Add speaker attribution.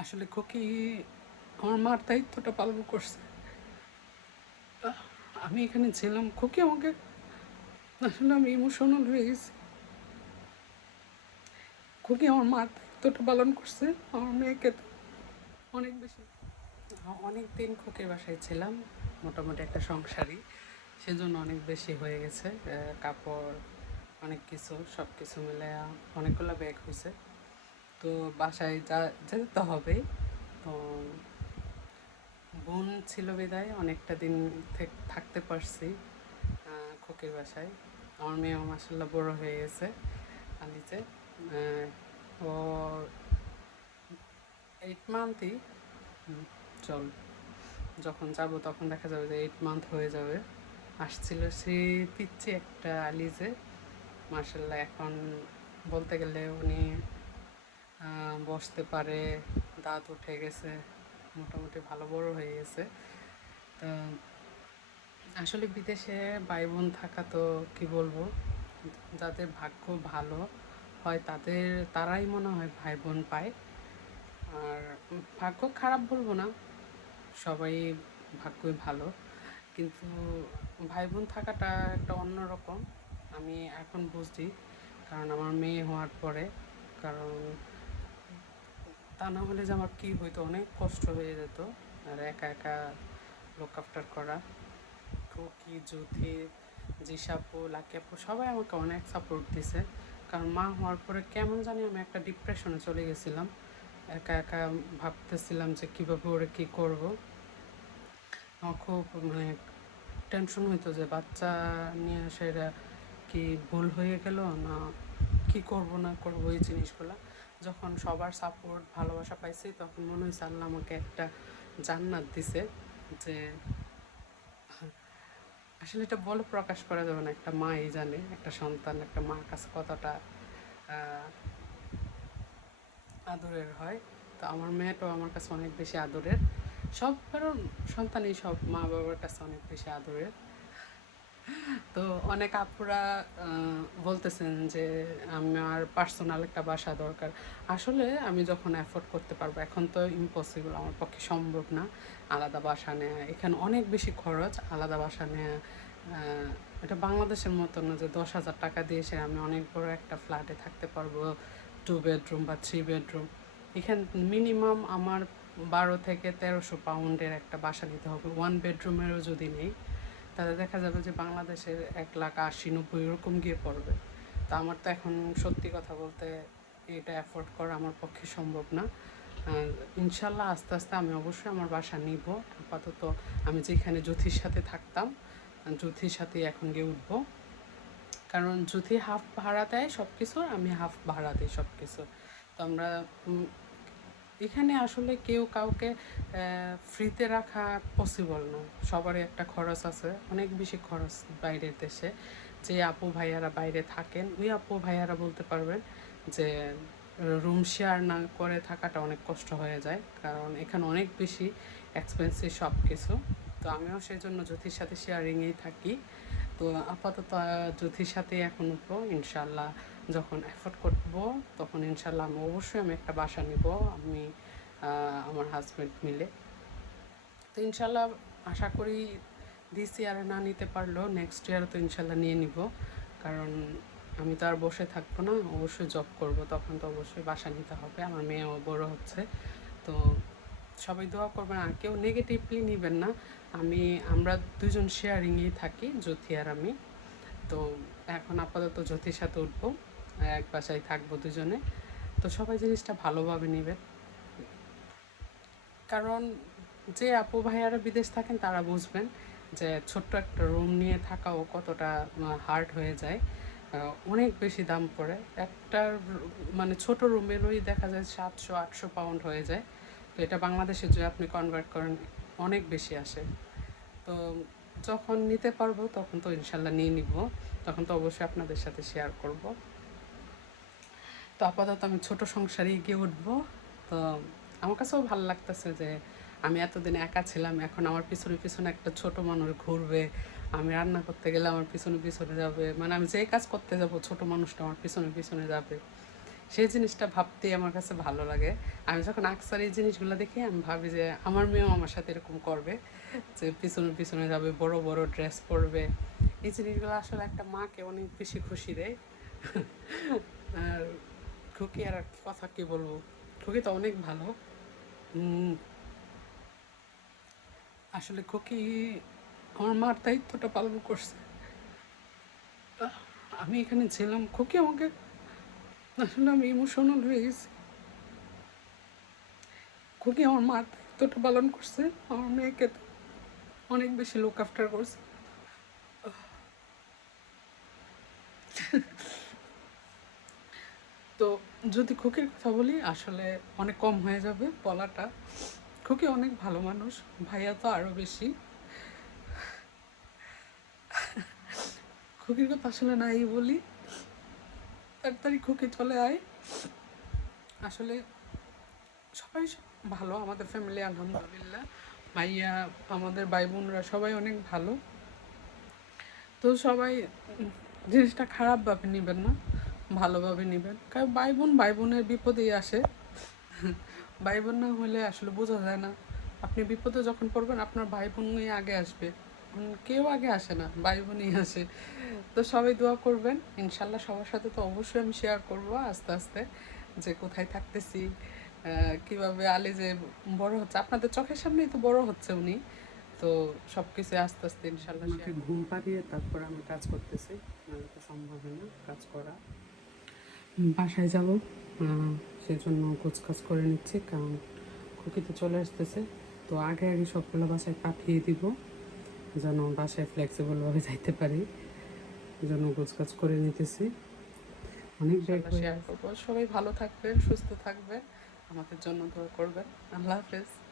Speaker 1: আসলে খুকি আমার মার দায়িত্বটা পালন করছে। আমি এখানে ছিলাম, খুকি আমাকে আসলে আমি ইমোশনাল হয়ে গেছি। খুকি আমার মার দায়িত্বটা পালন করছে, আমার মেয়েকে অনেক বেশি, অনেক দিন খুকির বাসায় ছিলাম, মোটামুটি একটা সংসারই সেজন্য অনেক বেশি হয়ে গেছে কাপড়, অনেক কিছু সব কিছু মিলে অনেকগুলো ব্যাগ হয়েছে তো বাসায় যা যেতে তো হবেই। তো বোন ছিল বিদায়, অনেকটা দিন থেকে, থাকতে পারছি খোকের বাসায়। আমার মেয়েও মাসাল্লাহ বড় হয়ে গেছে আলিতে ও এইট মান্থই চল, যখন যাব তখন দেখা যাবে যে এইট মান্থ হয়ে যাবে। আসছিল সে পিচ্ছি একটা আলিজে মার্শাল্লাহ এখন বলতে গেলে উনি বসতে পারে, দাঁত উঠে গেছে, মোটামুটি ভালো বড় হয়ে গেছে। তো আসলে বিদেশে ভাই বোন থাকা তো কি বলব, যাদের ভাগ্য ভালো হয় তাদের, তারাই মনে হয় ভাই বোন পায়। আর ভাগ্য খারাপ বলব না, সবাই ভাগ্যই ভালো। কিন্তু ভাই বোন থাকাটা একটা অন্যরকম আমি এখন বুঝছি কারণ আমার মেয়ে হওয়ার পরে, কারণ তা না হলে যে আমার কী হইতো? অনেক কষ্ট হয়ে যেত। আর একা একা লোক আফটার করা। টুকি জুথি জিসাপু, লাকিয়াপু সবাই আমাকে অনেক সাপোর্ট দিছে। কারণ মা হওয়ার পরে কেমন জানি আমি একটা ডিপ্রেশনে চলে গেছিলাম। একা একা ভাবতেছিলাম যে কীভাবে ওরা কী করব। আমার খুব মানে টেনশন হইতো যে বাচ্চা নিয়ে সেটা কি ভুল হয়ে গেল না কি করব, না করব এই জিনিসগুলো। যখন সবার সাপোর্ট ভালোবাসা পাইছি, তখন মনে হয়েছে আল্লাহ আমাকে একটা জান্নাত দিছে যে, আসলে এটা বলে প্রকাশ করা যাবে না, একটা মাই জানে, একটা সন্তান, একটা মার কাছে কতটা আদরের হয়। তো আমার মেয়েটাও আমার কাছে অনেক বেশি আদরের। সব কারণ সন্তানই সব মা বাবার কাছে অনেক বেশি আদরের। তো অনেক আপুরা বলতেছেন যে আমার পার্সোনাল একটা বাসা দরকার। আসলে আমি যখন অ্যাফোর্ড করতে পারব, এখন তো ইম্পসিবল আমার পক্ষে সম্ভব না আলাদা বাসা নেওয়া এখানে অনেক বেশি খরচ, আলাদা বাসা নেওয়া এটা বাংলাদেশের মতো না যে দশ হাজার টাকা দিয়ে এসে আমি অনেক বড় একটা ফ্ল্যাটে থাকতে পারব টু বেডরুম বা থ্রি বেডরুম এখানে মিনিমাম আমার বারো থেকে তেরোশো পাউন্ডের একটা বাসা নিতে হবে ওয়ান বেডরুমেরও যদি নেই। তাহলে দেখা যাবে যে বাংলাদেশের এক লাখ আশি নব্বই এরকম গিয়ে পড়বে। তো আমার তো এখন সত্যি কথা বলতে এটা অ্যাফোর্ড করা আমার পক্ষে সম্ভব না। ইনশাল্লাহ আস্তে আস্তে আমি অবশ্যই আমার বাসা নিব। আপাতত আমি যেখানে জ্যোতির সাথে থাকতাম, জ্যোতির সাথে এখন গিয়ে উঠবো। কারণ জ্যোতি হাফ ভাড়া দেয় সব কিছুর আমি হাফ ভাড়া দিই সব কিছু তো আমরা এখানে আসলে কেউ কাউকে ফ্রিতে রাখা পসিবল নয় সবারই একটা খরচ আছে, অনেক বেশি খরচ বাইরের দেশে। যে আপু ভাইয়ারা বাইরে থাকেন, ওই আপু ভাইয়ারা বলতে পারবেন যে রুম শেয়ার না করে থাকাটা অনেক কষ্ট হয়ে যায়। কারণ এখানে অনেক বেশি এক্সপেন্সিভ সব কিছু তো আমিও সেই জন্য জ্যোতির সাথে শেয়ারিংয়েই থাকি। তো আপাতত জ্যোতির সাথে এখন উঠবো ইনশাল্লাহ যখন এফোর্ড করব, তখন ইনশাল্লাহ আমি অবশ্যই আমি একটা বাসা নিব, আমি আমার হাজব্যান্ড মিলে। তো ইনশাল্লাহ আশা করি দিস ইয়ারে না নিতে পারলেও নেক্সট ইয়ারে তো ইনশাল্লাহ নিয়ে নিব। কারণ আমি তো আর বসে থাকব না, অবশ্যই জব করব, তখন তো অবশ্যই বাসা নিতে হবে। আমার মেয়েও বড় হচ্ছে, তো সবাই দোয়া করবেন, আর কেউ নেগেটিভলি নেবেন না। আমি, আমরা দুজন শেয়ারিংয়েই থাকি, জ্যোতি আর আমি। তো এখন আপাতত জ্যোতির সাথে উঠবো, এক বাসায় থাকব দুজনে। তো সবাই জিনিসটা ভালোভাবে নেবেন কারণ যে আপু ভাইয়ারা বিদেশ থাকেন, তারা বুঝবেন যে ছোট্ট একটা রুম নিয়ে থাকাও কতটা হার্ড হয়ে যায়। অনেক বেশি দাম পড়ে। একটা মানে ছোট রুমেরই দেখা যায় সাতশো, আটশো পাউন্ড হয়ে যায়। তো এটা বাংলাদেশে যদি আপনি কনভার্ট করেন, অনেক বেশি আসে। তো যখন নিতে পারব, তখন তো ইনশাল্লাহ নিয়ে নিব। তখন তো অবশ্যই আপনাদের সাথে শেয়ার করব। তো আপাতত আমি ছোট সংসারে এগিয়ে উঠবো। তো আমার কাছেও ভালো লাগতেছে যে আমি এতদিন একা ছিলাম, এখন আমার পিছনে পিছনে একটা ছোট মানুষ ঘুরবে। আমি রান্না করতে গেলে আমার পিছনে পিছনে যাবে। মানে আমি যে কাজ করতে যাব, ছোট মানুষটা আমার পিছনে পিছনে যাবে। সেই জিনিসটা ভাবতেই আমার কাছে ভালো লাগে। আমি যখন আকসার এই জিনিসগুলো দেখি, আমি ভাবি যে আমার মেয়েও আমার সাথে এরকম করবে, যে পিছনে পিছনে যাবে, বড় বড় ড্রেস পরবে। এই জিনিসগুলো আসলে একটা মাকে অনেক বেশি খুশি দেয়। আর খুকি আর কথা কি বলব? খুকি তো অনেক ভালো। আসলে খুকি আমার মার দায়িত্বটা পালন করছে। আমি এখানে ছিলাম, খুকি আমাকে আসলে আমি ইমোশনাল হয়ে গেছি খুকি আমার মার দায়িত্বটা পালন করছে, আমার মেয়েকে অনেক বেশি লুক আফটার করছে। তো যদি খুকির কথা বলি, আসলে অনেক কম হয়ে যাবে বলাটা। খুকি অনেক ভালো মানুষ, ভাইয়া তো আরও বেশি। খুকির কথা আসলে নাই বলি। তাড়াতাড়ি খুকি চলে আয়। আসলে সবাই ভালো, আমাদের ফ্যামিলি আলহামদুলিল্লাহ। ভাইয়া, আমাদের ভাই বোনরা সবাই অনেক ভালো। তো সবাই জিনিসটা খারাপভাবে নেবেন না, ভালোভাবে নেবেন। কারণ ভাই বোন ভাই বোনের বিপদেই আসে। ভাই বোন না হলে আসলে বোঝা যায় না। আপনি বিপদে যখন পড়বেন, আপনার ভাই বোনই আগে আসবে। কেউ আগে আসে না ভাই বোনই আসে। তো সবাই দোয়া করবেন। ইনশাল্লাহ সবার সাথে তো অবশ্যই আমি শেয়ার করব আস্তে আস্তে যে কোথায় থাকতেছি কীভাবে আলী যে বড় হচ্ছে। আপনাদের চোখের সামনেই তো বড় হচ্ছে উনি। তো সব কিছু আস্তে আস্তে ইনশাল্লাহ
Speaker 2: ঘুম পাড়িয়ে তারপর আমি কাজ করতেছি। নাহলে তো সম্ভব না কাজ করা। বাসায় যাব। সেজন্য কাজ করে নিচ্ছি কারণ খুকিতে চলে আসতেছে। তো আগে আগে সবগুলো বাসায় পাঠিয়ে দিব যেন বাসায় ফ্লেক্সিবলভাবে যাইতে পারি। জন্য কাজ করে নিতেছি।
Speaker 1: অনেক শেয়ার করব। সবাই ভালো থাকবেন, সুস্থ থাকবেন। আমাদের জন্য দোয়া করবেন। আল্লাহ হাফেজ।